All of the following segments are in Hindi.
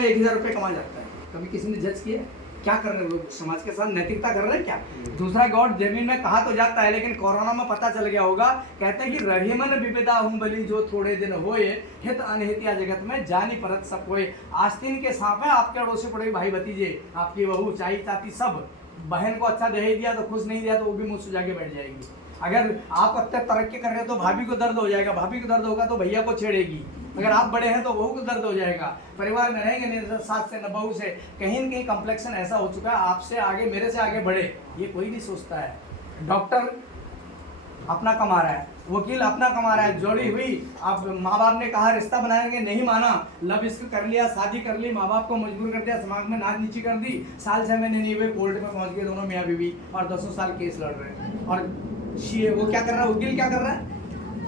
में 1000 रुपये कमा जाता है, कभी किसी ने जज किया? क्या कर रहे हैं लोग? समाज के साथ नैतिकता कर रहे हैं क्या? दूसरा गॉड जमीन में कहा तो जाता है, लेकिन कोरोना में पता चल गया होगा। कहते हैं कि रहीमन विविधा हूँ बली जो थोड़े दिन होए, हित अनहितिया जगत में जानी परत सब कोई। आस्तीन के सांप है आपके अड़ोसी पड़ोसी भाई भतीजे, आपकी बहू चाची ताती सब। बहन को अच्छा दहेज दिया तो खुश नहीं दिया तो वो भी मुँह सुझा के बैठ जाएगी। अगर आप अत्य तरक्की कर रहे हैं तो भाभी को दर्द हो जाएगा, भाभी को दर्द होगा तो भैया को छेड़ेगी। अगर आप बड़े हैं तो बहू को दर्द हो जाएगा। परिवार में रहेंगे नहीं सास से न बहू से, कहीं न कहीं कॉम्प्लेक्शन ऐसा हो चुका है, आपसे आगे मेरे से आगे बढ़े ये कोई नहीं सोचता है। डॉक्टर अपना कमा रहा है, वकील अपना कमा रहा है, जोड़ी हुई, आप माँ बाप ने कहा रिश्ता बनाएंगे नहीं माना, लव इश्क कर लिया, शादी कर ली, माँ बाप को मजबूर कर दिया, समाज में नाच नीची कर दी, साल 6 महीने नहीं हुए कोर्ट में पहुंच गए दोनों मियाँ बीवी और 10 साल केस लड़ रहे हैं। और वो क्या कर रहा है, वकील क्या कर रहा है,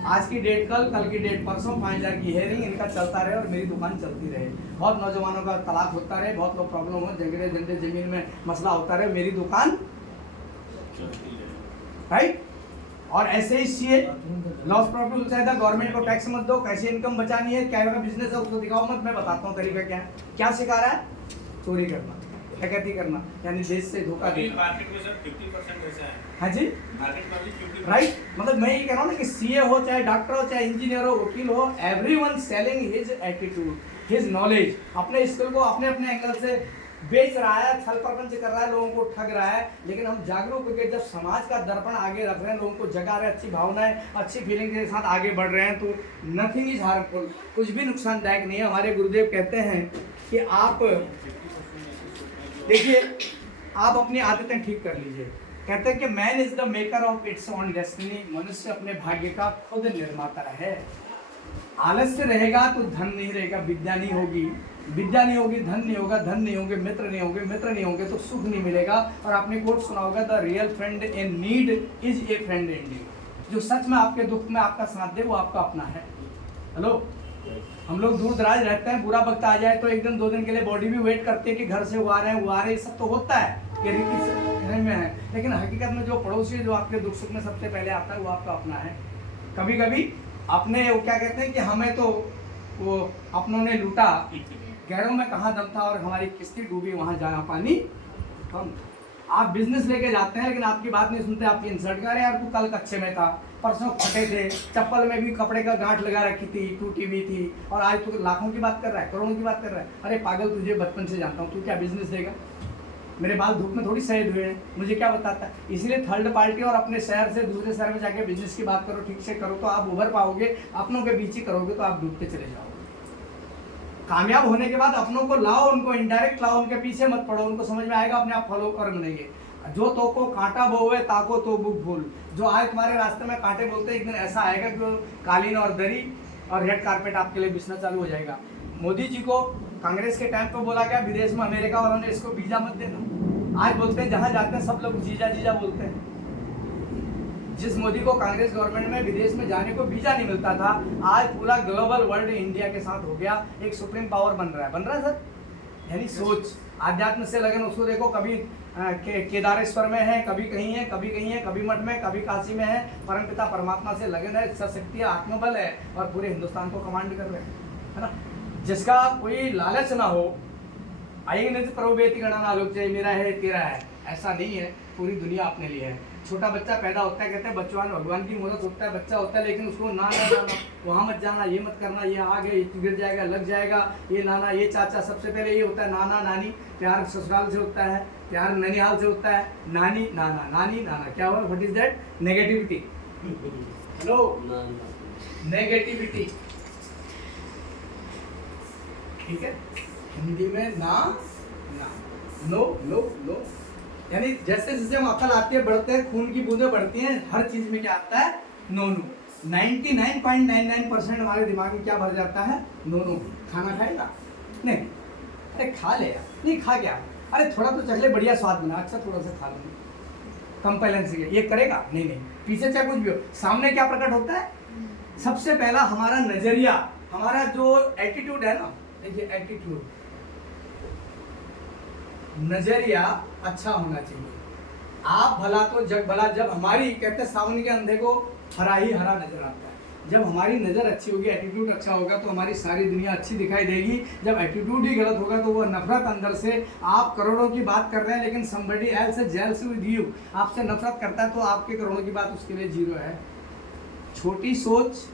आज की डेट कल की डेट परसों 5000 की हेयरिंग, इनका चलता रहे और मेरी दुकान चलती रहे। बहुत नौजवानों का तलाक होता रहे, बहुत लोग प्रॉब्लम हो, झगड़े झंडे जमीन में मसला होता रहे, मेरी दुकान चलती रहे, राइट। और ऐसे ही सीए लॉस प्रॉफिट चाहिए, गवर्नमेंट को टैक्स मत दो, कैसे इनकम बचानी है, क्या बिजनेस है उसको दिखाओ मत, मैं बताता हूँ तरीका क्या है। क्या सिखा रहा है? चोरी करना, डकैती करना, यानी देश से धोखा देना। मार्केट में सर 50% वैसा है। हाँ जी, मार्केट में भी 50%, राइट। मतलब मैं ये कह रहा हूँ ना कि सीए हो चाहे डॉक्टर हो चाहे इंजीनियर हो वकील हो, everyone selling his attitude, his knowledge, अपने स्किल को अपने अपने एंगल से बेच रहा है, छल प्रपंच कर रहा है, लोगों को ठग रहा है। लेकिन हम जागरूक होकर जब समाज का दर्पण आगे रख रहे हैं, लोगों को जगा रहे हैं, अच्छी भावनाएं अच्छी फीलिंग के साथ आगे बढ़ रहे हैं, तो नथिंग इज हार्मफुल, कुछ भी नुकसानदायक नहीं है। हमारे गुरुदेव कहते हैं कि आप देखिए, आप अपनी आदतें ठीक कर लीजिए। कहते हैं कि man is the maker of its own destiny, मनुष्य अपने भाग्य का खुद निर्माता है। आलस्य रहेगा तो धन नहीं रहेगा, विद्या नहीं होगी, विद्या नहीं होगी धन नहीं होगा, धन नहीं होंगे मित्र नहीं होंगे, मित्र नहीं होंगे तो सुख नहीं मिलेगा। और आपने कोट सुना होगा, the real friend in need is a friend in need. जो सच में आपके दुख में आपका साथ दे वो आपका अपना है। हेलो, हम लोग दूर दराज रहते हैं, बुरा वक्त आ जाए तो एक दिन 2 दिन के लिए बॉडी भी वेट करती है कि घर से वो आ रहे हैं, ये सब तो होता है, ये रीति में है। लेकिन हकीकत में जो पड़ोसी जो आपके दुख सुख में सबसे पहले आता है वो आपका अपना है। कभी कभी अपने वो क्या कहते हैं कि हमें तो वो अपनों ने लूटा, गैरों में कहाँ दम था और हमारी किस्ती डूबी वहाँ जहाँ पानी कम। आप बिजनेस लेके जाते हैं लेकिन आपकी बात नहीं सुनते, आपकी इंसल्ट कर रहे हैं, यार तू कल कच्चे में था, परसों फटे थे, चप्पल में भी कपड़े का गांठ लगा रखी थी, टूटी हुई थी, और आज तू लाखों की बात कर रहा है, करोड़ों की बात कर रहा है। अरे पागल, तुझे बचपन से जानता हूँ, तू क्या बिजनेस देगा? मेरे बाल धूप में थोड़ी सहेद हुए हैं, मुझे क्या बताता है? इसलिए थर्ड पार्टी और अपने शहर से दूसरे शहर में जाके बिजनेस की बात करो, ठीक से करो तो आप उभर पाओगे। अपनों के बीच ही करोगे तो आप डूबते चले जाओगे। कामयाब होने के बाद अपनों को लाओ, उनको इनडायरेक्ट लाओ, उनके पीछे मत पड़ो, उनको समझ में आएगा, अपने आप फॉलो कर बनेंगे। जो तो को कांटा बोवे ताको तो बुक भूल, जो आज तुम्हारे रास्ते में कांटे बोलते हैं, एक दिन ऐसा आएगा कि कालीन और दरी और रेड कारपेट आपके लिए बिछना चालू हो जाएगा। मोदी जी को कांग्रेस के टाइम पे बोला गया विदेश में अमेरिका वालों ने इसको वीजा मत देना, आज बोलते हैं जहां जाते हैं सब लोग जीजा जीजा बोलते हैं। जिस मोदी को कांग्रेस गवर्नमेंट में विदेश में जाने को वीजा नहीं मिलता था, आज पूरा ग्लोबल वर्ल्ड इंडिया के साथ हो गया, एक सुप्रीम पावर बन रहा है सर। यानी सोच, आध्यात्म से लगन, उसको देखो, कभी केदारेश्वर में है, कभी कहीं है, कभी कहीं है, कभी मठ में, कभी काशी में है। परमपिता परमात्मा से लगन है, शक्ति आत्मबल है और पूरे हिंदुस्तान को कमांड कर रहे हैं, है ना। जिसका कोई लालच ना हो, आएंगे नहीं तो प्रभु बेटी गणना आलोक चाहिए, मेरा है तेरा है, ऐसा नहीं है। पूरी दुनिया अपने लिए है। छोटा बच्चा पैदा होता है, कहते हैं बच्चों भगवान की मूर्त होता है, बच्चा होता है, लेकिन उसको ना जाना, वहाँ मत जाना, ये मत करना, ये आगे गिर जाएगा, लग जाएगा, ये नाना ये चाचा, सबसे पहले ये होता है नाना नानी। प्यार ससुराल से होता है, प्यार ननिहाल से होता है, नानी नाना नानी नाना। क्या हुआ? What is that? Negativity. Hello, negativity, ठीक है। हिंदी में ना ना, नो नो नो, यानी जैसे जैसे हम अकल आती है, बढ़ते हैं, खून की बूंदें बढ़ती हैं, हर चीज में क्या आता है? No no. 99.99% हमारे दिमाग में क्या भर जाता है? No no. खाना खाएगा? नहीं। अरे खा ले यार। नहीं, खा क्या? अरे थोड़ा तो चख ले, बढ़िया स्वाद बना, अच्छा थोड़ा सा खा लूँगी, कंपेलेंसी। ये करेगा? नहीं नहीं। पीछे चाहे कुछ भी हो, सामने क्या प्रकट होता है? सबसे पहला हमारा नजरिया, हमारा जो एटीट्यूड है ना, देखिए एटीट्यूड, नजरिया अच्छा होना चाहिए। आप भला तो जग भला। जब हमारी कहते हैं सावन के अंधे को हरा ही हरा नजर आता है, जब हमारी नज़र अच्छी होगी, एटीट्यूड अच्छा होगा तो हमारी सारी दुनिया अच्छी दिखाई देगी। जब एटीट्यूड ही गलत होगा तो वो नफरत अंदर से, आप करोड़ों की बात कर रहे हैं लेकिन somebody else is jealous with you, आपसे नफरत करता है तो आपके करोड़ों की बात उसके लिए जीरो है। छोटी सोच